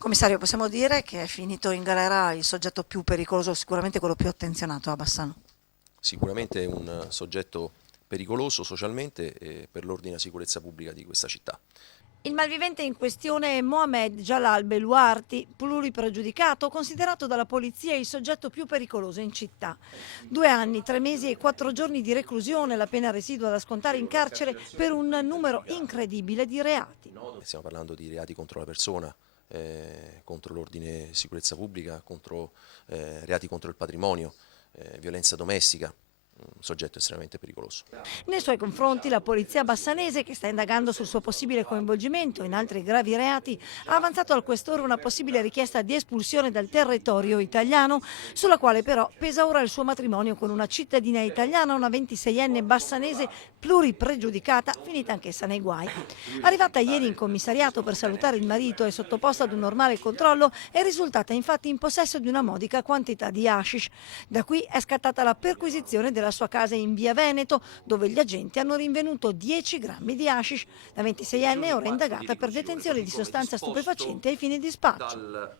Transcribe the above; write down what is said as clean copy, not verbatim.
Commissario, possiamo dire che è finito in galera il soggetto più pericoloso, sicuramente quello più attenzionato a Bassano. Sicuramente è un soggetto pericoloso socialmente e per l'ordine e la sicurezza pubblica di questa città. Il malvivente in questione è Mohamed Jalal Belouarti, pluripregiudicato, considerato dalla polizia il soggetto più pericoloso in città. 2 anni, 3 mesi e 4 giorni di reclusione, la pena residua da scontare in carcere per un numero incredibile di reati. Stiamo parlando di reati contro la persona, contro l'ordine e sicurezza pubblica, reati contro il patrimonio, violenza domestica, un soggetto estremamente pericoloso. Nei suoi confronti la polizia bassanese, che sta indagando sul suo possibile coinvolgimento in altri gravi reati, ha avanzato al questore una possibile richiesta di espulsione dal territorio italiano, sulla quale però pesa ora il suo matrimonio con una cittadina italiana, una 26enne bassanese pluripregiudicata, finita anch'essa nei guai. Arrivata ieri in commissariato per salutare il marito e sottoposta ad un normale controllo, è risultata infatti in possesso di una modica quantità di hashish. Da qui è scattata la perquisizione della sua casa in via Veneto, dove gli agenti hanno rinvenuto 10 grammi di hashish. La 26enne è ora indagata per detenzione di sostanza stupefacente ai fini di spaccio.